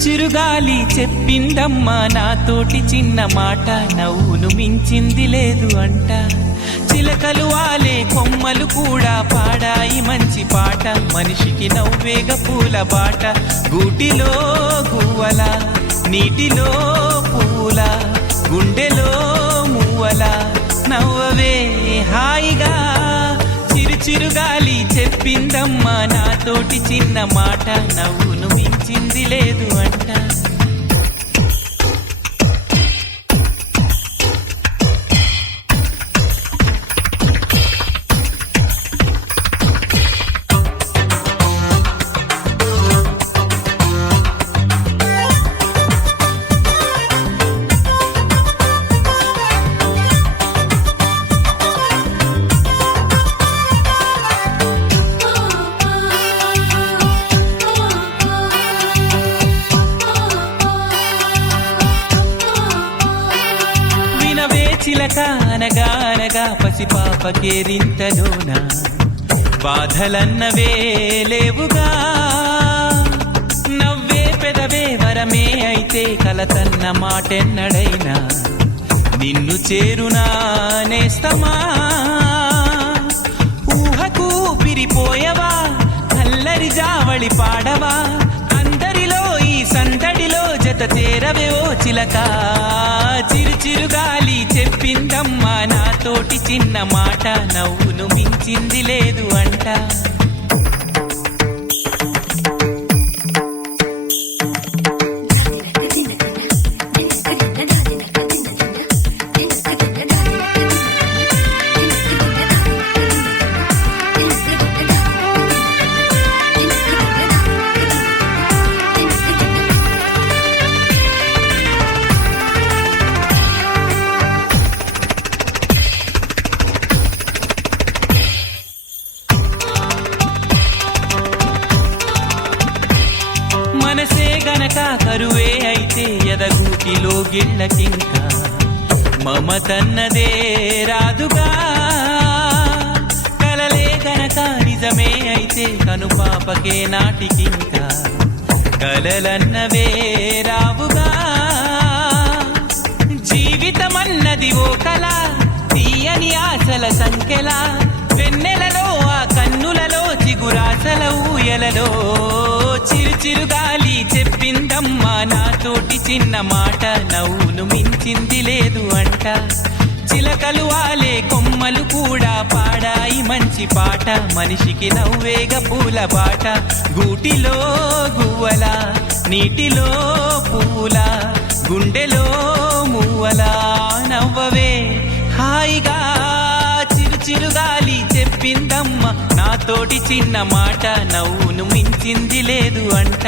చిరుగాలి చెప్పిందమ్మా నాతోటి చిన్న మాట, నవ్వును మించింది లేదు అంట. చిలకలు వాలే కొమ్మలు కూడా పాడాయి మంచి పాట, మనిషికి నవ్వేగ పూల బాట. గూటిలో గువ్వల నీటిలో పూల గుండెలో మూవల నవ్వవే హాయిగా. చిరుగాలి చెప్పిందమ్మా నాతోటి చిన్న మాట, నవ్వును మించింది లేదు అంట. చిలక అనగా అనగా పసిపాపకేరింతలోన బాధలన్నవే లేవుగా. నవ్వే పెదవే వరమే అయితే కలతన్న మాటెన్నడైనా నిన్ను చేరునా నేస్తమా. ఊహకు పిరిపోయవా అల్లరి జావళి పాడవా, అందరిలో ఈ సందడిలో జత చేరవే ఓ చిలక. చిరుగాలి చెప్పిందమ్మా నాతోటి చిన్న మాట, నవ్వును మించింది లేదు అంట. మనసే గనక కరువే అయితే ఎదగూటిలో గిళ్ళకింకా మమతన్నదే రాదుగా. కలలే గనక నిజమే అయితే కనుపాపకే నాటికింకా కలలన్నవే రావుగా. జీవితమన్నది ఓ కళ తీయని ఆశల సంఖ్యలా, వెన్నెలలో ఆ కన్నులలో చిగురాశల ఊయలలో. చిరుగాలి చెప్పిందమ్మా నాతోటి చిన్న మాట, నవ్వును మించింది లేదు అంట. చిలకలు వాలే కొమ్మలు కూడా పాడాయి మంచి పాట, మనిషికి నవ్వేగ పూల బాట. గూటిలో గువ్వల నీటిలో పూల గుండెలో మూవల నవ్వవే హాయిగా. చిరుగాలి చెప్పిందమ్మ నాతోటి చిన్న మాట, నవ్వును మించింది లేదు అంట.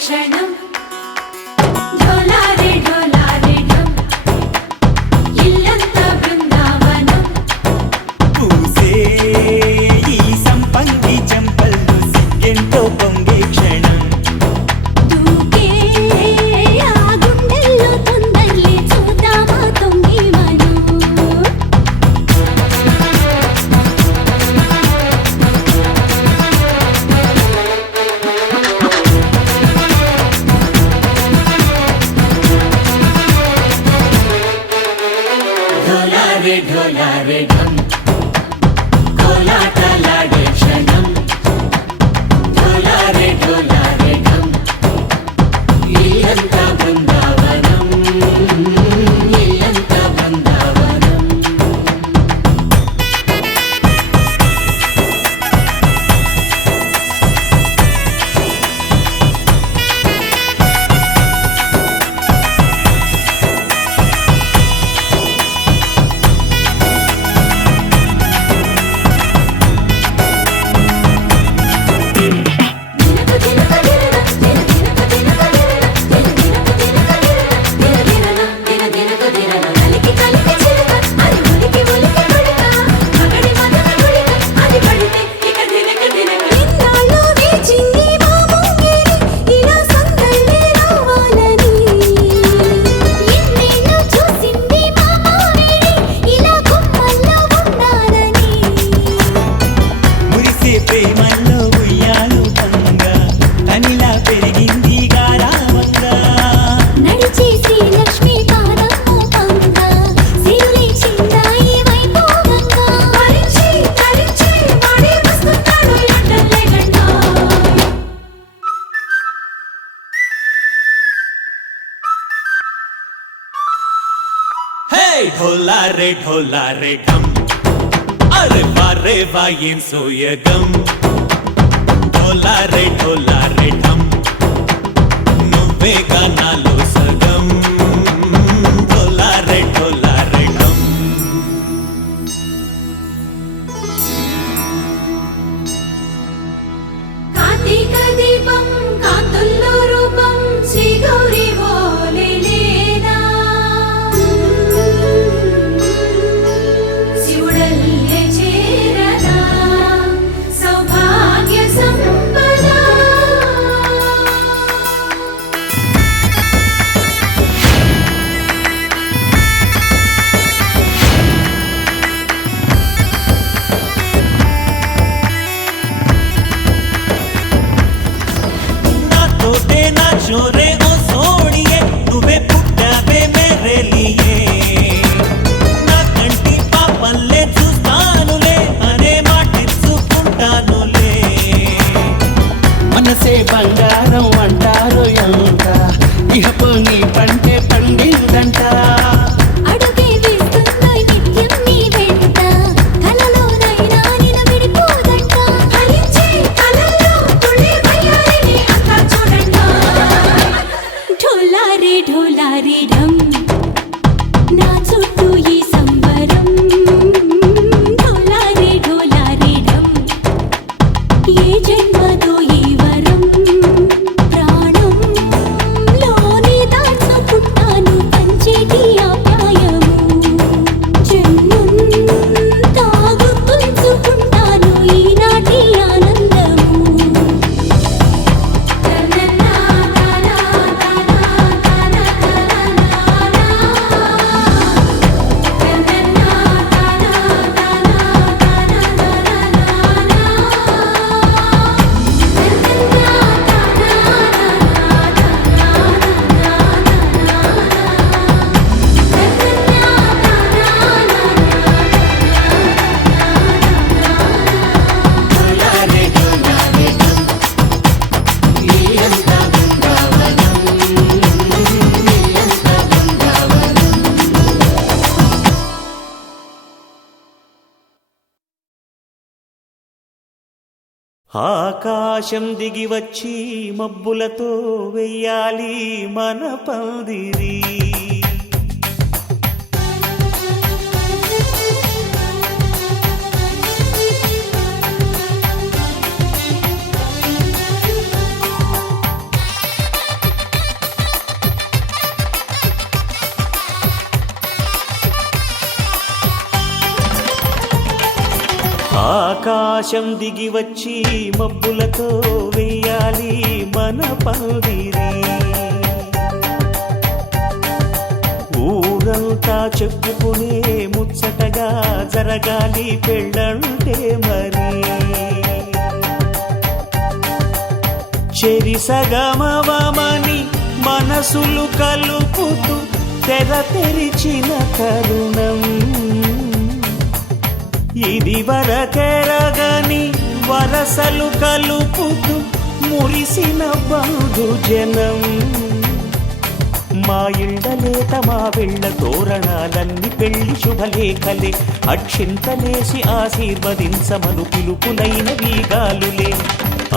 క్షణం ढोलारे ढम अरे वारे वायें सोयगम ढोलारे ढम నువ్వేగా నాలో సగం ढोलारे ढम కార్తీక దీపం కాంతుల్లో రూపం శ్రీ గౌరీ ఓలే లేదా శివుడల్లే చేరదా సౌభాగ్య సంపద तोते ना छोरे ओ सोड़िए నువ్వే పుట్టావే మేరే లియే నా కంటి పాపల్లే చూస్తానులే అనే మాటిచ్చుకుంటానులే మనసే బంగారం అంటారు ఎంత ఇహపు నీ పంటే పండిందంట అడుగే వేస్తుందో నిత్యం నీ వెంట కలలోనైనా నిలబడిపోదంట ఫలించే కలలో తుళ్ళి వయ్యారిని అంతా చూడండి ఢోలారే ఢమ్ నా చుట్టూ ఈ సంబరం ఢోలారే ఢమ్ ఏ జన్మదో ఈ వరం ప్రాణంలోనే దాచుకుంటాను పంచేటి ఆప్యాయము జన్మంతా గుర్తుంచుకుంటాను ఈనాటి ఆనందము ఆకాశం దిగి వచ్చి మబ్బులతో వెయ్యాలి మన పందిరి ఆకాశం దిగి వచ్చి మబ్బులతో వెయ్యాలి మన పందిరి ఊరంతా చెప్పుకునే ముచ్చటగా జరగాలి పెళ్ళంటే మరి చెరిసగమవమని మనసులు కలుపుతూ తెర తెరిచిన తరుణం ఇది వరకెరగని వరసలు కలుపుతూ మురిసిన బంధుజనం మా ఇళ్ళలేత మా వెళ్ళ తోరణాలన్నీ పెళ్లి శుభలేఖలే అక్షింతలేసి ఆశీర్వదించమను పిలుపులైన వీగాలులే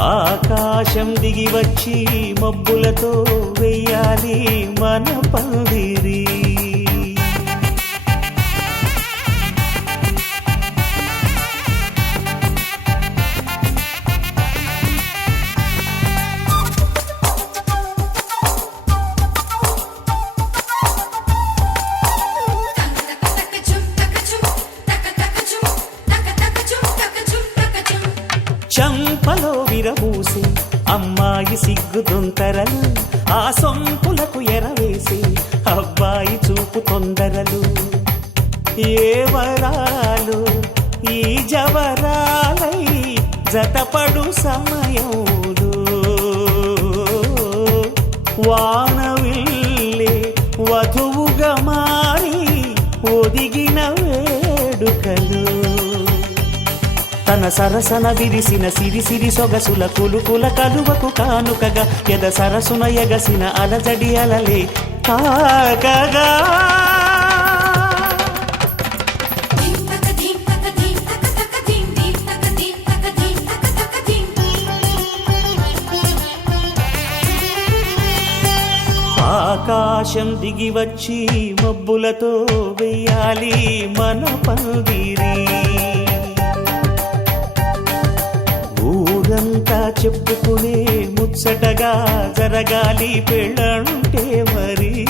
ఆకాశం దిగి వచ్చి మబ్బులతో వెయ్యాలి మన పందిరి చంపలో విరబూసి అమ్మాయి సిగ్గుదొంతరలు ఆ సొంపులకు ఎరవేసి అబ్బాయి చూపు తొందరలు ఏ వరాలు ఈ జవరాలై జతపడు సమయంలో వానవిల్లే వధువుగా మారి ఒదిగిన వేడుకలు తన సరసన విరిసిన సిరిసిరి సొగసుల కులుకుల కలువకు కానుకగా ఎద సరసున ఎగసిన అలజడి అలలే తాకగా ఆకాశం దిగి వచ్చి మబ్బులతో వెయ్యాలి మన పందిరి. ఊరంతా చెప్పుకునే ముచ్చటగా జరగాలి పెళ్ళంటే మరి.